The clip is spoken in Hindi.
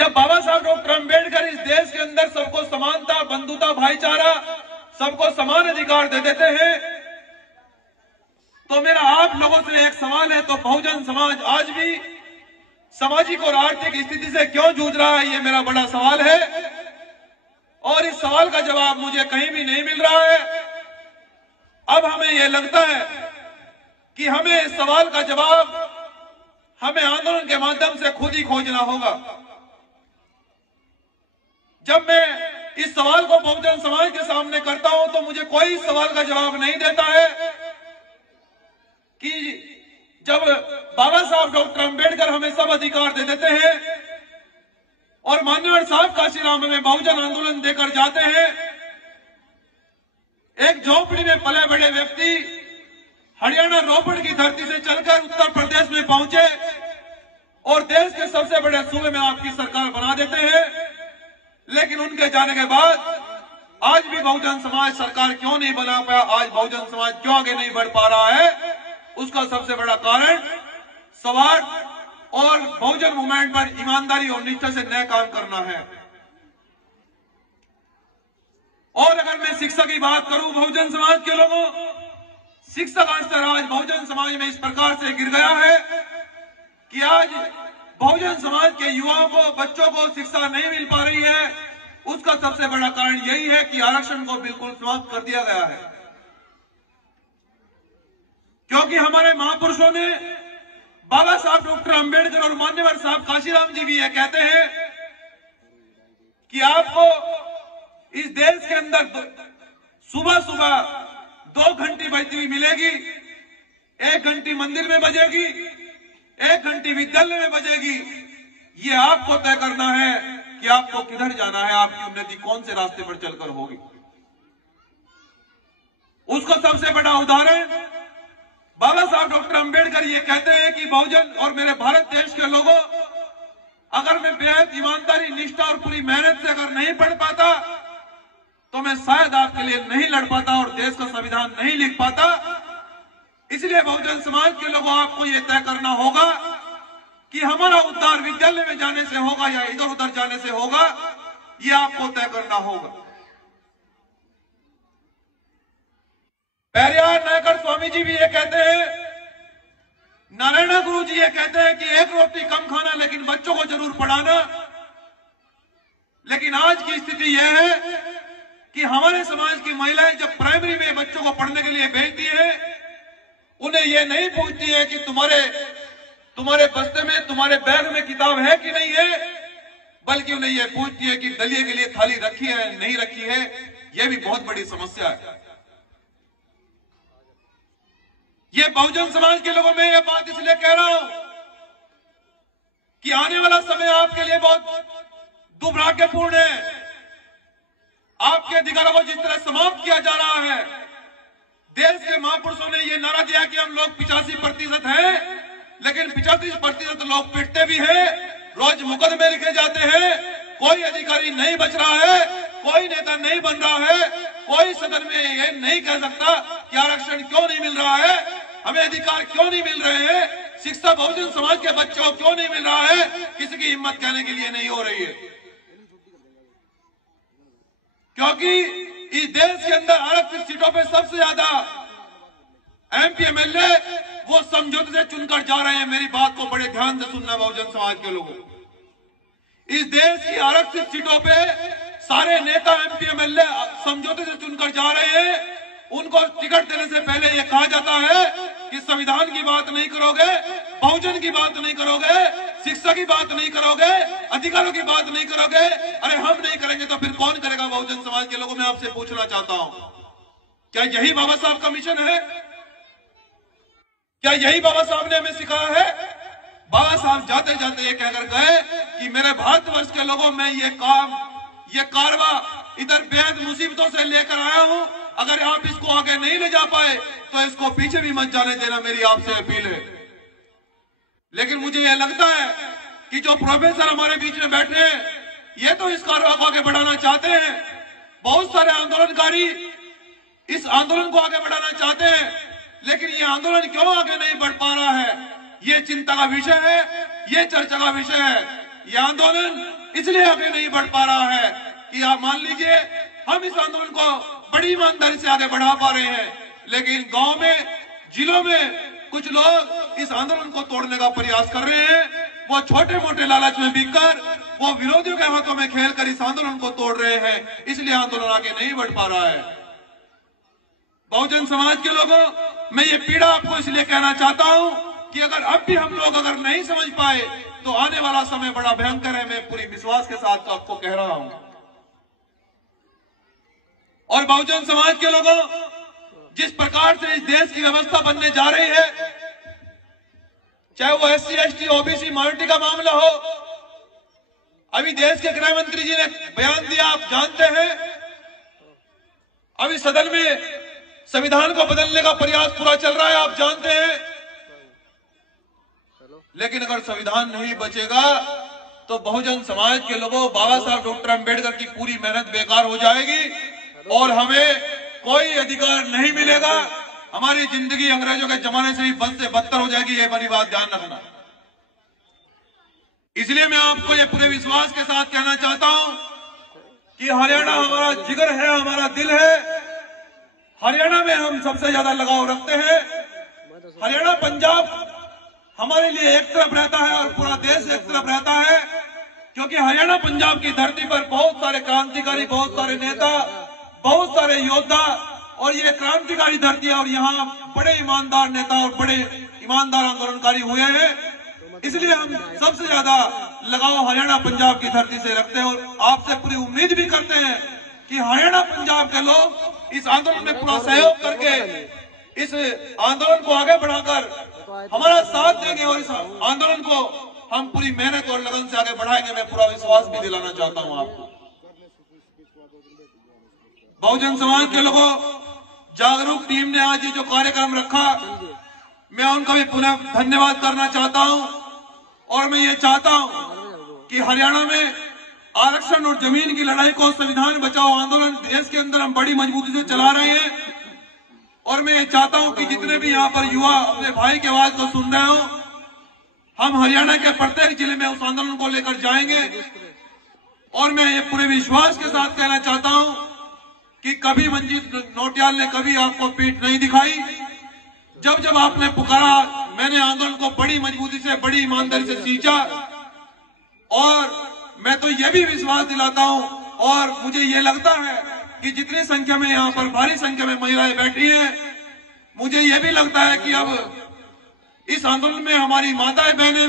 जब बाबा साहब डॉक्टर अम्बेडकर इस देश के अंदर सबको समानता, बंधुता, भाईचारा, सबको समान अधिकार दे देते हैं, तो मेरा आप लोगों से एक सवाल है, तो बहुजन समाज आज भी सामाजिक और आर्थिक स्थिति से क्यों जूझ रहा है, ये मेरा बड़ा सवाल है। और इस सवाल का जवाब मुझे कहीं भी नहीं मिल रहा है। अब हमें यह लगता है कि हमें इस सवाल का जवाब हमें आंदोलन के माध्यम से खुद ही खोजना होगा। जब मैं इस सवाल को बहुजन समाज के सामने करता हूं तो मुझे कोई सवाल का जवाब नहीं देता है कि जब बाबा साहब डॉक्टर अम्बेडकर हमें सब अधिकार दे देते हैं और मान्यवर साहब काशीराम हमें बहुजन आंदोलन देकर जाते हैं, एक झोपड़ी में पले बड़े व्यक्ति हरियाणा रोपड़ की धरती से चलकर उत्तर प्रदेश में पहुंचे और देश के सबसे बड़े सूबे में आपकी सरकार बना देते हैं, लेकिन उनके जाने के बाद आज भी बहुजन समाज सरकार क्यों नहीं बना पाया, आज बहुजन समाज क्यों आगे नहीं बढ़ पा रहा है, उसका सबसे बड़ा कारण सवाल और बहुजन मूवमेंट पर ईमानदारी और निष्ठा से नया काम करना है। और अगर मैं शिक्षा की बात करूं, बहुजन समाज के लोगों, शिक्षा का स्तर आज बहुजन समाज में इस प्रकार से गिर गया है कि आज बहुजन समाज के युवाओं को, बच्चों को शिक्षा नहीं मिल पा रही है। उसका सबसे बड़ा कारण यही है कि आरक्षण को बिल्कुल समाप्त कर दिया गया है, क्योंकि हमारे महापुरुषों ने, बाबा साहब डॉक्टर अम्बेडकर और मान्यवर साहब काशीराम जी भी ये कहते हैं कि आपको इस देश के अंदर सुबह सुबह 2 घंटी बजती हुई मिलेगी, 1 घंटी मंदिर में बजेगी, 1 घंटी विद्यालय में बजेगी। ये आपको तय करना है कि आपको किधर जाना है, आपकी उन्नति कौन से रास्ते पर चलकर होगी। उसका सबसे बड़ा उदाहरण बाबा साहब डॉक्टर अम्बेडकर ये कहते हैं कि बहुजन और मेरे भारत देश के लोगों, अगर मैं बेहद ईमानदारी, निष्ठा और पूरी मेहनत से अगर नहीं पढ़ पाता तो मैं शायद आपके लिए नहीं लड़ पाता और देश का संविधान नहीं लिख पाता। इसलिए बहुजन समाज के लोगों, आपको यह तय करना होगा कि हमारा उद्धार विद्यालय में जाने से होगा या इधर उधर जाने से होगा, यह आपको तय करना होगा। पेरियार नायकर स्वामी जी भी ये कहते हैं, नारायण गुरु जी ये कहते हैं कि 1 रोटी कम खाना लेकिन बच्चों को जरूर पढ़ाना। लेकिन आज की स्थिति यह है कि हमारे समाज की महिलाएं जब प्राइमरी में बच्चों को पढ़ने के लिए भेजती है, उन्हें यह नहीं पूछती है कि तुम्हारे बस्ते में, तुम्हारे बैग में किताब है कि नहीं है, बल्कि उन्हें यह पूछती है कि दलिए के लिए थाली रखी है नहीं रखी है। यह भी बहुत बड़ी समस्या है। ये बहुजन समाज के लोगों में यह बात इसलिए कह रहा हूं कि आने वाला समय आपके लिए बहुत दुर्भाग्यपूर्ण है। आपके अधिकारों को जिस तरह समाप्त किया जा रहा है, देश के महापुरुषों ने यह नारा दिया कि हम लोग 85% हैं, लेकिन 85% लोग पिटते भी हैं, रोज मुकदमे लिखे जाते हैं, कोई अधिकारी नहीं बच रहा है, कोई नेता नहीं बन रहा है, कोई सदन में यह नहीं कह सकता कि आरक्षण क्यों नहीं मिल रहा है, हमें अधिकार क्यों नहीं मिल रहे हैं, शिक्षा बहुजन समाज के बच्चों को क्यों नहीं मिल रहा है, किसी की हिम्मत कहने के लिए नहीं हो रही है। क्योंकि इस देश के अंदर आरक्षित सीटों पे सबसे ज्यादा MP MLA वो समझौते से चुनकर जा रहे हैं। मेरी बात को बड़े ध्यान से सुनना बहुजन समाज के लोगों, इस देश की आरक्षित सीटों पे सारे नेता MP MLA समझौते से चुनकर जा रहे हैं। उनको टिकट देने से पहले यह कहा जाता है कि संविधान की बात नहीं करोगे, बहुजन की बात नहीं करोगे, शिक्षा की बात नहीं करोगे, अधिकारों की बात नहीं करोगे। अरे हम नहीं करेंगे तो फिर कौन करेगा? बहुजन समाज के लोगों, मैं आपसे पूछना चाहता हूं, क्या यही बाबा साहब का मिशन है? क्या यही बाबा साहब ने हमें सिखाया है? बाबा साहब जाते जाते ये कहकर गए कि मेरे भारतवर्ष के लोगों, मैं ये कारवा इधर बेहद मुसीबतों से लेकर आया हूं, अगर आप इसको आगे नहीं ले जा पाए तो इसको पीछे भी मत जाने देना, मेरी आपसे अपील है। लेकिन मुझे यह लगता है कि जो प्रोफेसर हमारे बीच में बैठे हैं, ये तो इस कारवा को आगे बढ़ाना चाहते हैं। बहुत सारे आंदोलनकारी इस आंदोलन को आगे बढ़ाना चाहते हैं, लेकिन ये आंदोलन क्यों आगे नहीं बढ़ पा रहा है, ये चिंता का विषय है, ये चर्चा का विषय है। ये आंदोलन इसलिए आगे नहीं बढ़ पा रहा है कि आप मान लीजिए हम इस आंदोलन को बड़ी ईमानदारी से आगे बढ़ा पा रहे हैं, लेकिन गांव में, जिलों में कुछ लोग इस आंदोलन को तोड़ने का प्रयास कर रहे हैं। वो छोटे मोटे लालच में बिककर, वो विरोधियों के हाथों में खेलकर इस आंदोलन को तोड़ रहे हैं, इसलिए आंदोलन आगे नहीं बढ़ पा रहा है। बहुजन समाज के लोगों, मैं ये पीड़ा आपको इसलिए कहना चाहता हूं कि अगर अब भी हम लोग अगर नहीं समझ पाए तो आने वाला समय बड़ा भयंकर है। मैं पूरी विश्वास के साथ तो आपको कह रहा हूं। और बहुजन समाज के लोगों, जिस प्रकार से इस देश की व्यवस्था बनने जा रही है, चाहे वो SC ST OBC माइनॉरिटी का मामला हो, अभी देश के गृह मंत्री जी ने बयान दिया, आप जानते हैं। अभी सदन में संविधान को बदलने का प्रयास पूरा चल रहा है, आप जानते हैं। लेकिन अगर संविधान नहीं बचेगा तो बहुजन समाज के लोगों, बाबा साहब डॉक्टर अंबेडकर की पूरी मेहनत बेकार हो जाएगी और हमें कोई अधिकार नहीं मिलेगा। हमारी जिंदगी अंग्रेजों के जमाने से भी बद से बदतर हो जाएगी, ये बड़ी बात ध्यान रखना। इसलिए मैं आपको ये पूरे विश्वास के साथ कहना चाहता हूं कि हरियाणा हमारा जिगर है, हमारा दिल है। हरियाणा में हम सबसे ज्यादा लगाव रखते हैं। हरियाणा, पंजाब हमारे लिए एक तरफ रहता है और पूरा देश एक तरफ रहता है, क्योंकि हरियाणा पंजाब की धरती पर बहुत सारे क्रांतिकारी, बहुत सारे नेता, बहुत सारे योद्धा, और ये क्रांतिकारी धरती है और यहाँ बड़े ईमानदार नेता और बड़े ईमानदार आंदोलनकारी हुए हैं। इसलिए हम सबसे ज्यादा लगाव हरियाणा पंजाब की धरती से रखते हैं और आपसे पूरी उम्मीद भी करते हैं कि हरियाणा पंजाब के लोग इस आंदोलन में पूरा सहयोग करके इस आंदोलन को आगे बढ़ाकर हमारा साथ देंगे और इस आंदोलन को हम पूरी मेहनत और लगन से आगे बढ़ाएंगे। मैं पूरा विश्वास भी दिलाना चाहता हूं आपको। बहुजन समाज के लोगों, जागरूक टीम ने आज ये जो कार्यक्रम रखा, मैं उनका भी पुनः धन्यवाद करना चाहता हूं। और मैं ये चाहता हूं कि हरियाणा में आरक्षण और जमीन की लड़ाई को, संविधान बचाओ आंदोलन देश के अंदर हम बड़ी मजबूती से चला रहे हैं। और मैं ये चाहता हूं कि जितने भी यहाँ पर युवा अपने भाई की आवाज को सुन रहे हो, हम हरियाणा के प्रत्येक जिले में उस आंदोलन को लेकर जाएंगे। और मैं ये पूरे विश्वास के साथ कहना चाहता हूं कि कभी मंजीत नौटियाल ने कभी आपको पीठ नहीं दिखाई। जब जब आपने पुकारा, मैंने आंदोलन को बड़ी मजबूती से, बड़ी ईमानदारी से सींचा। और मैं तो ये भी विश्वास दिलाता हूं, और मुझे ये लगता है कि जितनी संख्या में यहाँ पर भारी संख्या में महिलाएं बैठी हैं, मुझे ये भी लगता है कि अब इस आंदोलन में हमारी माताएं, बहनें